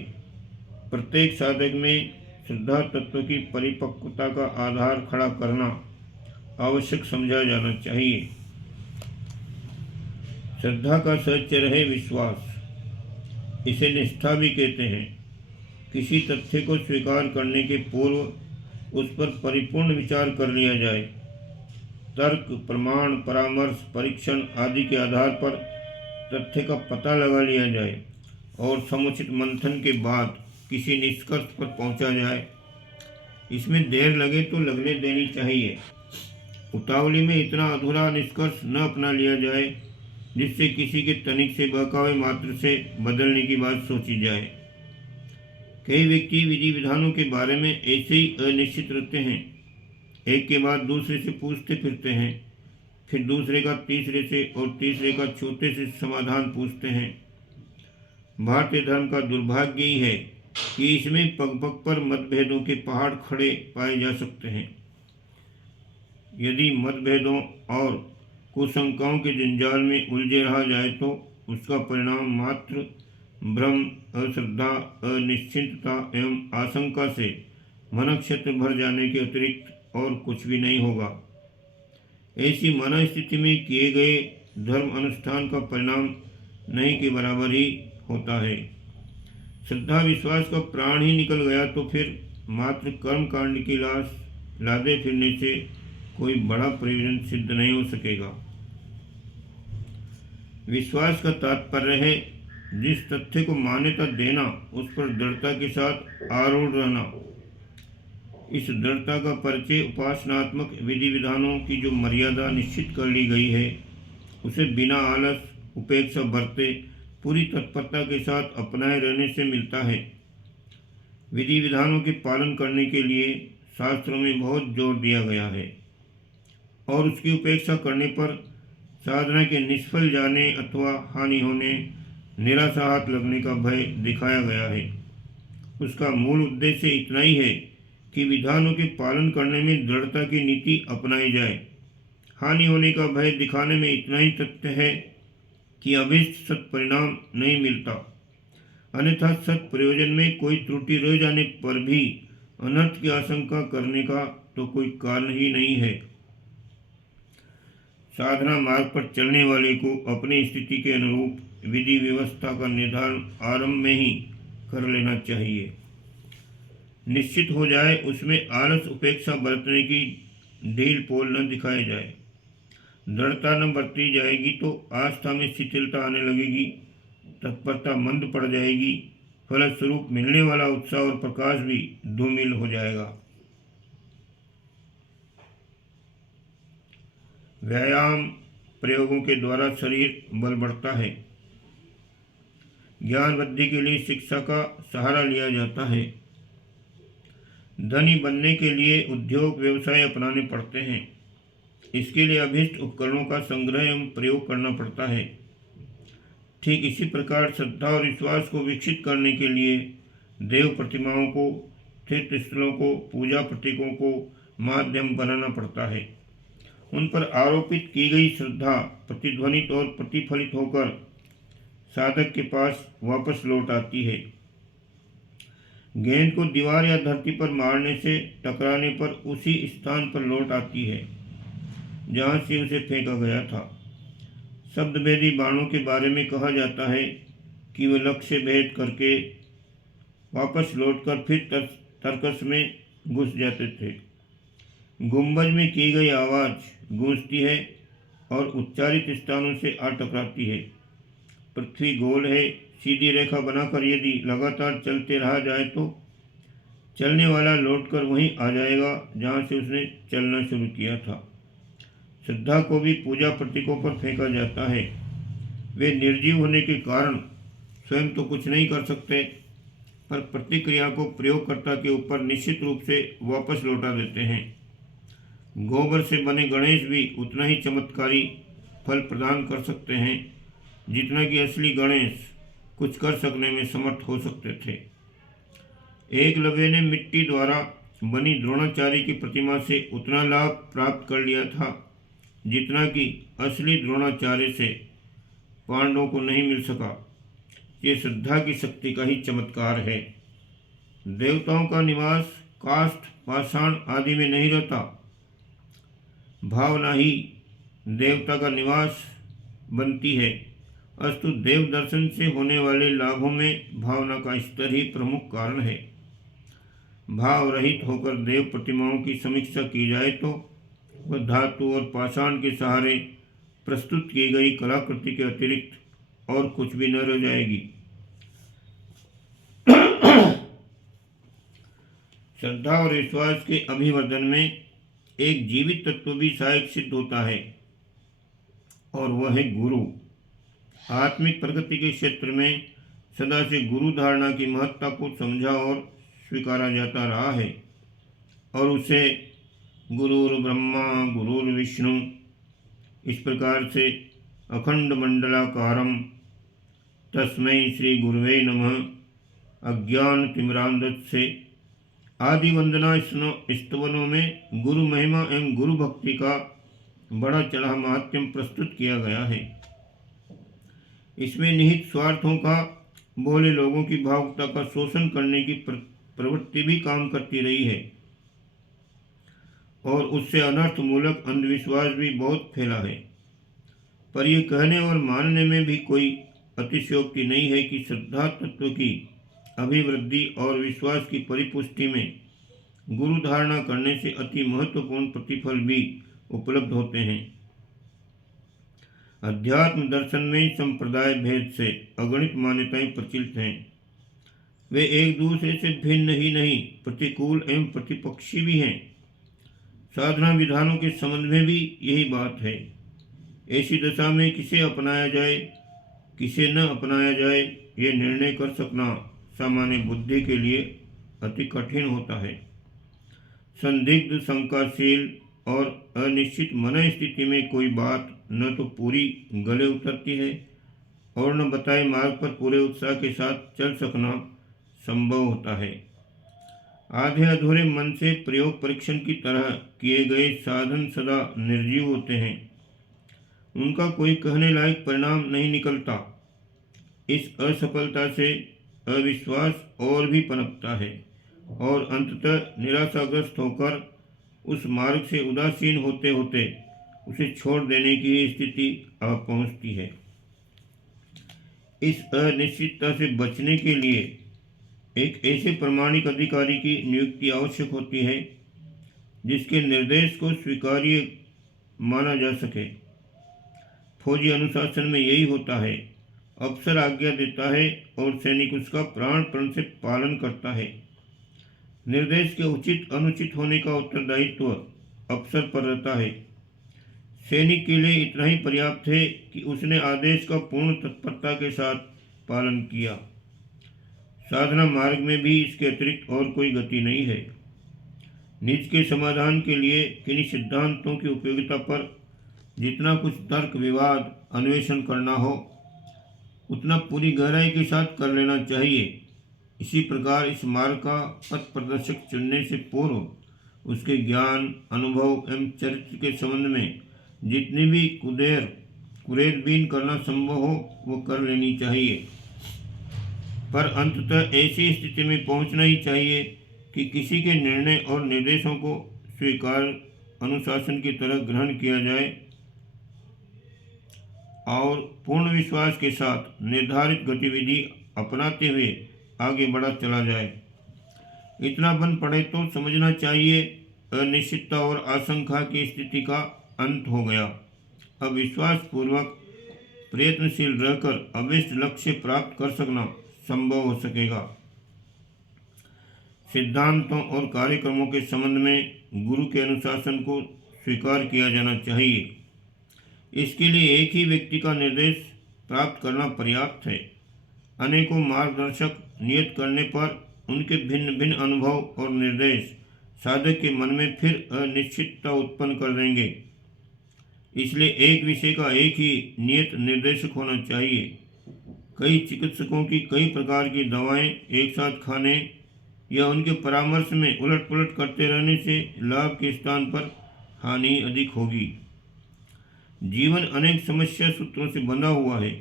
प्रत्येक साधक में श्रद्धा तत्व की परिपक्वता का आधार खड़ा करना आवश्यक समझा जाना चाहिए। श्रद्धा का सच्चर है विश्वास, इसे निष्ठा भी कहते हैं। किसी तथ्य को स्वीकार करने के पूर्व उस पर परिपूर्ण विचार कर लिया जाए। तर्क प्रमाण परामर्श परीक्षण आदि के आधार पर तथ्य का पता लगा लिया जाए और समुचित मंथन के बाद किसी निष्कर्ष पर पहुंचा जाए। इसमें देर लगे तो लगने देनी चाहिए। उतावली में इतना अधूरा निष्कर्ष न अपना लिया जाए जिससे किसी के तनिक से बहकावे मात्र से बदलने की बात सोची जाए। कई व्यक्ति विधि विधानों के बारे में ऐसे ही अनिश्चित रहते हैं। एक के बाद दूसरे से पूछते फिरते हैं, फिर दूसरे का तीसरे से और तीसरे का चौथे से समाधान पूछते हैं। भारतीय धर्म का दुर्भाग्य ही है कि इसमें पग पग पर मतभेदों के पहाड़ खड़े पाए जा सकते हैं। यदि मतभेदों और कुशंकाओं के जंजाल में उलझे रहा जाए तो उसका परिणाम मात्र भ्रम, अश्रद्धा, अनिश्चितता एवं आशंका से मन क्षेत्र भर जाने के अतिरिक्त और कुछ भी नहीं होगा। ऐसी मन स्थिति में किए गए धर्म अनुष्ठान का परिणाम नहीं के बराबर ही होता है। श्रद्धा विश्वास का प्राण ही निकल गया तो फिर मात्र कर्म कांड की लादे फिरने से कोई बड़ा प्रयोजन सिद्ध नहीं हो सकेगा। विश्वास का तात्पर्य है जिस तथ्य को मान्यता देना, उस पर दृढ़ता के साथ आरूढ़ रहना। इस दृढ़ता का परिचय उपासनात्मक विधि विधानों की जो मर्यादा निश्चित कर ली गई है, उसे बिना आलस, उपेक्षा बरते पूरी तत्परता के साथ अपनाए रहने से मिलता है। विधि विधानों के पालन करने के लिए शास्त्रों में बहुत जोर दिया गया है और उसकी उपेक्षा करने पर साधना के निष्फल जाने अथवा हानि होने, निराशा हाथ लगने का भय दिखाया गया है। उसका मूल उद्देश्य इतना ही है कि विधानों के पालन करने में दृढ़ता की नीति अपनाई जाए। हानि होने का भय दिखाने में इतना ही तथ्य है कि अभीष्ट सत्परिणाम नहीं मिलता, अन्यथा सत् प्रयोजन में कोई त्रुटि रह जाने पर भी अनर्थ की आशंका करने का तो कोई कारण ही नहीं है। साधना मार्ग पर चलने वाले को अपनी स्थिति के अनुरूप विधि व्यवस्था का निर्धारण आरंभ में ही कर लेना चाहिए। निश्चित हो जाए उसमें आलस, उपेक्षा बरतने की ढील पोल न दिखाए जाए। दृढ़ता न बरती जाएगी तो आस्था में शिथिलता आने लगेगी, तत्परता मंद पड़ जाएगी, फलस्वरूप मिलने वाला उत्साह और प्रकाश भी धूमिल हो जाएगा। व्यायाम प्रयोगों के द्वारा शरीर बल बढ़ता है। ज्ञान वृद्धि के लिए शिक्षा का सहारा लिया जाता है। धनी बनने के लिए उद्योग व्यवसाय अपनाने पड़ते हैं। इसके लिए अभीष्ट उपकरणों का संग्रह एवं प्रयोग करना पड़ता है। ठीक इसी प्रकार श्रद्धा और विश्वास को विकसित करने के लिए देव प्रतिमाओं को, तीर्थ स्थलों को, पूजा प्रतीकों को माध्यम बनाना पड़ता है। उन पर आरोपित की गई श्रद्धा प्रतिध्वनित और प्रतिफलित होकर साधक के पास वापस लौट आती है। गेंद को दीवार या धरती पर मारने से टकराने पर उसी स्थान पर लौट आती है जहाँ से उसे फेंका गया था। शब्दभेदी बाणों के बारे में कहा जाता है कि वे लक्ष्य भेद करके वापस लौटकर फिर तर्कस में घुस जाते थे। गुंबज में की गई आवाज़ गूंजती है और उच्चारित स्थानों से आ टकराती है। पृथ्वी गोल है, सीधी रेखा बनाकर यदि लगातार चलते रहा जाए तो चलने वाला लौटकर वहीं आ जाएगा जहाँ से उसने चलना शुरू किया था। श्रद्धा को भी पूजा प्रतीकों पर फेंका जाता है। वे निर्जीव होने के कारण स्वयं तो कुछ नहीं कर सकते, पर प्रतिक्रिया को प्रयोगकर्ता के ऊपर निश्चित रूप से वापस लौटा देते हैं। गोबर से बने गणेश भी उतना ही चमत्कारी फल प्रदान कर सकते हैं जितना कि असली गणेश कुछ कर सकने में समर्थ हो सकते थे। एकलव्य ने मिट्टी द्वारा बनी द्रोणाचार्य की प्रतिमा से उतना लाभ प्राप्त कर लिया था जितना कि असली द्रोणाचार्य से पांडवों को नहीं मिल सका। ये श्रद्धा की शक्ति का ही चमत्कार है। देवताओं का निवास काष्ठ, पाषाण आदि में नहीं रहता। भावना ही देवता का निवास बनती है। अस्तु देव दर्शन से होने वाले लाभों में भावना का स्तर ही प्रमुख कारण है। भाव रहित होकर देव प्रतिमाओं की समीक्षा की जाए तो वह धातु और पाषाण के सहारे प्रस्तुत की गई कलाकृति के अतिरिक्त और कुछ भी न रह जाएगी। श्रद्धा और विश्वास के अभिवर्धन में एक जीवित तत्व भी सहायक सिद्ध होता है और वह है गुरु। आत्मिक प्रगति के क्षेत्र में सदा से गुरु धारणा की महत्ता को समझा और स्वीकारा जाता रहा है और उसे गुरुर् ब्रह्मा गुरुर्विष्णु इस प्रकार से अखंड मंडलाकारम तस्मै श्री गुरुवे नमः अज्ञान तिमिरांधत से आदि वंदना स्तवनों में गुरु महिमा एवं गुरु भक्ति का बड़ा चढ़ा महात्म्य प्रस्तुत किया गया है। इसमें निहित स्वार्थों का, भोले लोगों की भावुकता का शोषण करने की प्रवृत्ति भी काम करती रही है और उससे अनर्थ मूलक अंधविश्वास भी बहुत फैला है। पर यह कहने और मानने में भी कोई अतिशयोक्ति नहीं है कि श्रद्धा तत्व की अभिवृद्धि और विश्वास की परिपुष्टि में गुरु धारणा करने से अति महत्वपूर्ण प्रतिफल भी उपलब्ध होते हैं। अध्यात्म दर्शन में संप्रदाय भेद से अगणित मान्यताएं प्रचलित हैं। वे एक दूसरे से भिन्न ही नहीं, प्रतिकूल एवं प्रतिपक्षी भी हैं। साधना विधानों के संबंध में भी यही बात है। ऐसी दशा में किसे अपनाया जाए, किसे न अपनाया जाए, ये निर्णय कर सकना सामान्य बुद्धि के लिए अति कठिन होता है। संदिग्ध, शंकाशील और अनिश्चित मन स्थिति में कोई बात न तो पूरी गले उतरती है और न बताए मार्ग पर पूरे उत्साह के साथ चल सकना संभव होता है। आधे अधूरे मन से प्रयोग परीक्षण की तरह किए गए साधन सदा निर्जीव होते हैं। उनका कोई कहने लायक परिणाम नहीं निकलता। इस असफलता से अविश्वास और भी पनपता है और अंततः निराशाग्रस्त होकर उस मार्ग से उदासीन होते होते उसे छोड़ देने की स्थिति आ पहुँचती है। इस अनिश्चितता से बचने के लिए एक ऐसे प्रमाणिक अधिकारी की नियुक्ति आवश्यक होती है जिसके निर्देश को स्वीकार्य माना जा सके। फौजी अनुशासन में यही होता है। अफसर आज्ञा देता है और सैनिक उसका प्राणपण से पालन करता है। निर्देश के उचित अनुचित होने का उत्तरदायित्व अफसर पर रहता है। सैनिक के लिए इतना ही पर्याप्त है कि उसने आदेश का पूर्ण तत्परता के साथ पालन किया। साधना मार्ग में भी इसके अतिरिक्त और कोई गति नहीं है। निज के समाधान के लिए किन्हीं सिद्धांतों की उपयोगिता पर जितना कुछ तर्क विवाद अन्वेषण करना हो उतना पूरी गहराई के साथ कर लेना चाहिए। इसी प्रकार इस मार्ग का पथ प्रदर्शक चुनने से पूर्व उसके ज्ञान, अनुभव एवं चरित्र के संबंध में जितनी भी कुरेदबीन करना संभव हो वो कर लेनी चाहिए। पर अंततः ऐसी स्थिति में पहुंचना ही चाहिए कि किसी के निर्णय और निर्देशों को स्वीकार अनुशासन की तरह ग्रहण किया जाए और पूर्ण विश्वास के साथ निर्धारित गतिविधि अपनाते हुए आगे बढ़ा चला जाए। इतना बन पड़े तो समझना चाहिए अनिश्चितता और आशंका की स्थिति का अंत हो गया। अब विश्वास पूर्वक प्रयत्नशील रहकर अभीष्ट लक्ष्य प्राप्त कर सकना संभव हो सकेगा। सिद्धांतों और कार्यक्रमों के संबंध में गुरु के अनुशासन को स्वीकार किया जाना चाहिए। इसके लिए एक ही व्यक्ति का निर्देश प्राप्त करना पर्याप्त है। अनेकों मार्गदर्शक नियत करने पर उनके भिन्न भिन्न अनुभव और निर्देश साधक के मन में फिर अनिश्चितता उत्पन्न कर देंगे। इसलिए एक विषय का एक ही नियत निर्देशक होना चाहिए। कई चिकित्सकों की कई प्रकार की दवाएं एक साथ खाने या उनके परामर्श में उलट पुलट करते रहने से लाभ के स्थान पर हानि अधिक होगी। जीवन अनेक समस्या सूत्रों से बंधा हुआ है।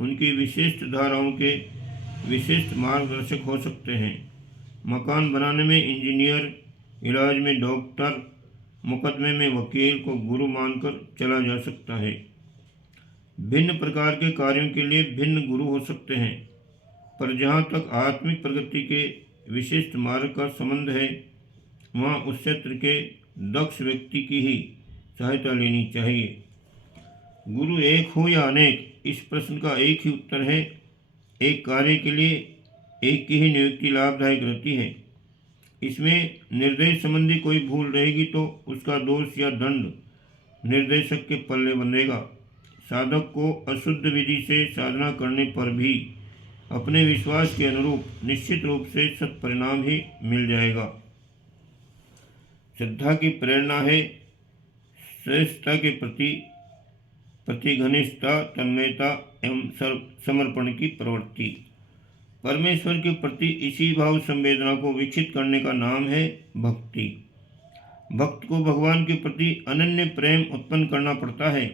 उनकी विशिष्ट धाराओं के विशिष्ट मार्गदर्शक हो सकते हैं। मकान बनाने में इंजीनियर, इलाज में डॉक्टर, मुकदमे में वकील को गुरु मानकर चला जा सकता है। भिन्न प्रकार के कार्यों के लिए भिन्न गुरु हो सकते हैं, पर जहाँ तक आत्मिक प्रगति के विशिष्ट मार्ग का संबंध है वहाँ उस क्षेत्र के दक्ष व्यक्ति की ही सहायता लेनी चाहिए। गुरु एक हो या अनेक, इस प्रश्न का एक ही उत्तर है। एक कार्य के लिए एक की ही नियुक्ति लाभदायक रहती है। इसमें निर्देश संबंधी कोई भूल रहेगी तो उसका दोष या दंड निर्देशक के पल्ले बंधेगा। साधक को अशुद्ध विधि से साधना करने पर भी अपने विश्वास के अनुरूप निश्चित रूप से सत्परिणाम ही मिल जाएगा। श्रद्धा की प्रेरणा है श्रेष्ठता के प्रति घनिष्ठता, तन्मयता एवं समर्पण की प्रवृत्ति। परमेश्वर के प्रति इसी भाव संवेदना को विकसित करने का नाम है भक्ति। भक्त को भगवान के प्रति अनन्य प्रेम उत्पन्न करना पड़ता है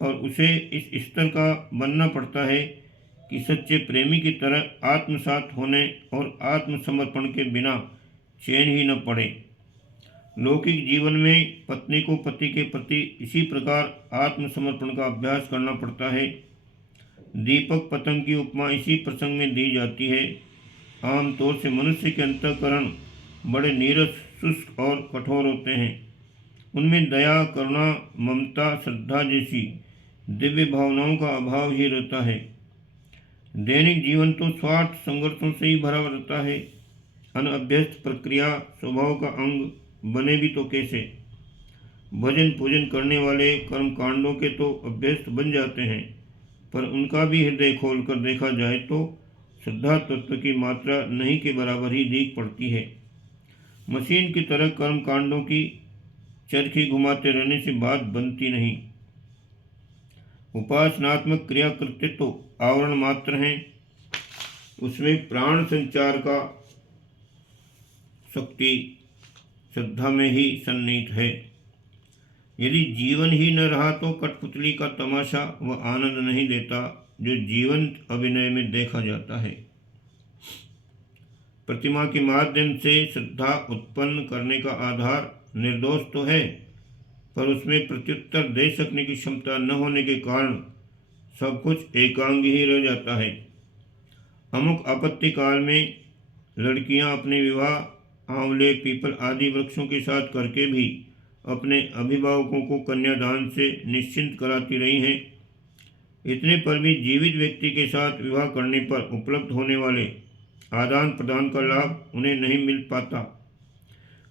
और उसे इस स्तर का बनना पड़ता है कि सच्चे प्रेमी की तरह आत्मसात होने और आत्मसमर्पण के बिना चैन ही न पड़े। लौकिक जीवन में पत्नी को पति के प्रति इसी प्रकार आत्मसमर्पण का अभ्यास करना पड़ता है। दीपक पतंग की उपमा इसी प्रसंग में दी जाती है। आमतौर से मनुष्य के अंतःकरण बड़े नीरस, शुष्क और कठोर होते हैं। उनमें दया, करुणा, ममता, श्रद्धा जैसी दिव्य भावनाओं का अभाव ही रहता है। दैनिक जीवन तो स्वार्थ संघर्षों से ही भरा रहता है। अनअभ्यस्त प्रक्रिया स्वभाव का अंग बने भी तो कैसे। भजन पूजन करने वाले कर्म कांडों के तो अभ्यस्त बन जाते हैं, पर उनका भी हृदय खोलकर देखा जाए तो श्रद्धा तत्व की मात्रा नहीं के बराबर ही दिख पड़ती है। मशीन की तरह कर्म कांडों की चरखी घुमाते रहने से बात बनती नहीं। उपासनात्मक क्रिया कृत्य तो आवरण मात्र हैं, उसमें प्राण संचार का शक्ति श्रद्धा में ही सन्निहित है। यदि जीवन ही न रहा तो कठपुतली का तमाशा वह आनंद नहीं देता जो जीवंत अभिनय में देखा जाता है। प्रतिमा के माध्यम से श्रद्धा उत्पन्न करने का आधार निर्दोष तो है, पर उसमें प्रत्युत्तर दे सकने की क्षमता न होने के कारण सब कुछ एकांगी ही रह जाता है। अमुक आपत्ति काल में लड़कियां अपने विवाह आंवले, पीपल आदि वृक्षों के साथ करके भी अपने अभिभावकों को कन्यादान से निश्चिंत कराती रही हैं। इतने पर भी जीवित व्यक्ति के साथ विवाह करने पर उपलब्ध होने वाले आदान प्रदान का लाभ उन्हें नहीं मिल पाता।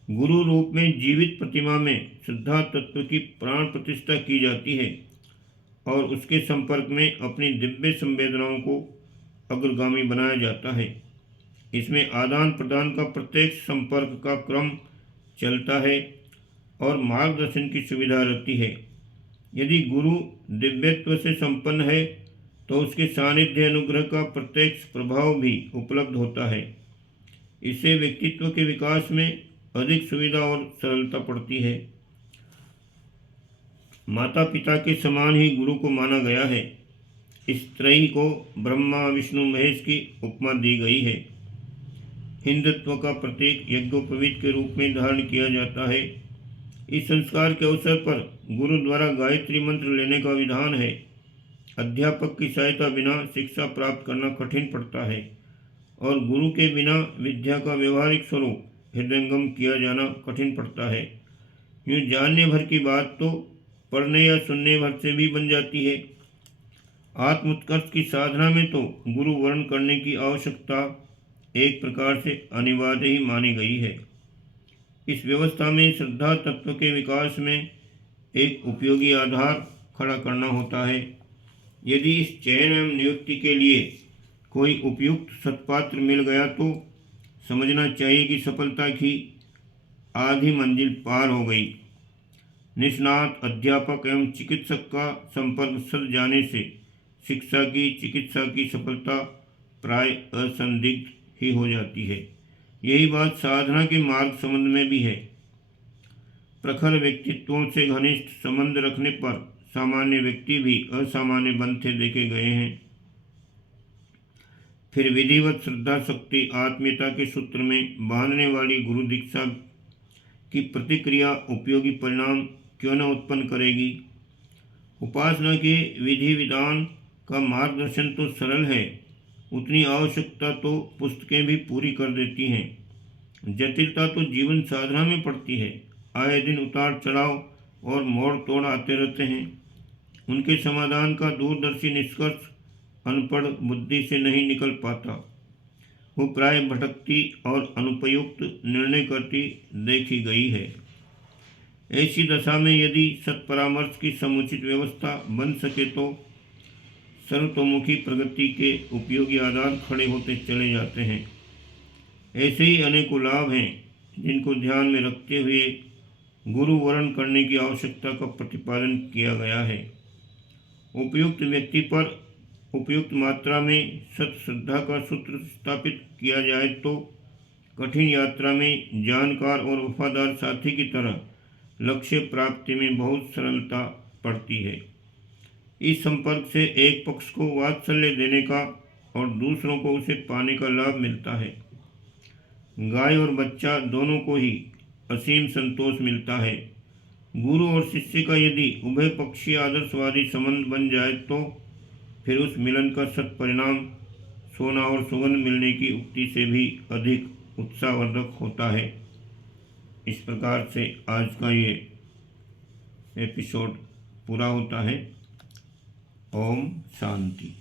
गुरु रूप में जीवित प्रतिमा में श्रद्धा तत्व की प्राण प्रतिष्ठा की जाती है और उसके संपर्क में अपनी दिव्य संवेदनाओं को अग्रगामी बनाया जाता है। इसमें आदान प्रदान का प्रत्यक्ष संपर्क का क्रम चलता है और मार्गदर्शन की सुविधा रहती है। यदि गुरु दिव्यत्व से संपन्न है तो उसके सानिध्य अनुग्रह का प्रत्यक्ष प्रभाव भी उपलब्ध होता है। इससे व्यक्तित्व के विकास में अधिक सुविधा और सरलता पड़ती है। माता पिता के समान ही गुरु को माना गया है। इस त्रयी को ब्रह्मा, विष्णु, महेश की उपमा दी गई है। हिंदुत्व का प्रतीक यज्ञोपवीत के रूप में धारण किया जाता है। इस संस्कार के अवसर पर गुरु द्वारा गायत्री मंत्र लेने का विधान है। अध्यापक की सहायता बिना शिक्षा प्राप्त करना कठिन पड़ता है और गुरु के बिना विद्या का व्यवहारिक स्वरूप हृदयंगम किया जाना कठिन पड़ता है। यूँ जानने भर की बात तो पढ़ने या सुनने भर से भी बन जाती है। आत्मोत्कर्ष की साधना में तो गुरु वर्ण करने की आवश्यकता एक प्रकार से अनिवार्य ही मानी गई है। इस व्यवस्था में श्रद्धा तत्व के विकास में एक उपयोगी आधार खड़ा करना होता है। यदि इस चयन एवं नियुक्ति के लिए कोई उपयुक्त सत्पात्र मिल गया तो समझना चाहिए कि सफलता की आधी मंजिल पार हो गई। निष्णात अध्यापक एवं चिकित्सक का संपर्क सद जाने से शिक्षा की, चिकित्सा की सफलता प्राय असंदिग्ध ही हो जाती है। यही बात साधना के मार्ग संबंध में भी है। प्रखर व्यक्तित्वों से घनिष्ठ संबंध रखने पर सामान्य व्यक्ति भी असामान्य बनते देखे गए हैं। फिर विधिवत श्रद्धा शक्ति आत्मीयता के सूत्र में बांधने वाली गुरु दीक्षा की प्रतिक्रिया उपयोगी परिणाम क्यों न उत्पन्न करेगी। उपासना के विधि विधान का मार्गदर्शन तो सरल है, उतनी आवश्यकता तो पुस्तकें भी पूरी कर देती हैं। जटिलता तो जीवन साधना में पड़ती है। आए दिन उतार चढ़ाव और मोड़ तोड़ आते रहते हैं। उनके समाधान का दूरदर्शी निष्कर्ष अनपढ़ बुद्धि से नहीं निकल पाता। वो प्राय भटकती और अनुपयुक्त निर्णय करती देखी गई है। ऐसी दशा में यदि सत्परामर्श की समुचित व्यवस्था बन सके तो सर्वतोमुखी प्रगति के उपयोगी आधार खड़े होते चले जाते हैं। ऐसे ही अनेकों लाभ हैं जिनको ध्यान में रखते हुए गुरु वर्ण करने की आवश्यकता का प्रतिपादन किया गया है। उपयुक्त व्यक्ति पर उपयुक्त मात्रा में सत श्रद्धा का सूत्र स्थापित किया जाए तो कठिन यात्रा में जानकार और वफादार साथी की तरह लक्ष्य प्राप्ति में बहुत सरलता पड़ती है। इस संपर्क से एक पक्ष को वात्सल्य देने का और दूसरों को उसे पाने का लाभ मिलता है। गाय और बच्चा दोनों को ही असीम संतोष मिलता है। गुरु और शिष्य का यदि उभय पक्षीय आदर्शवादी संबंध बन जाए तो फिर उस मिलन का सत्परिणाम सोना और सुगंध मिलने की उक्ति से भी अधिक उत्साहवर्धक होता है। इस प्रकार से आज का ये एपिसोड पूरा होता है। ओम शांति।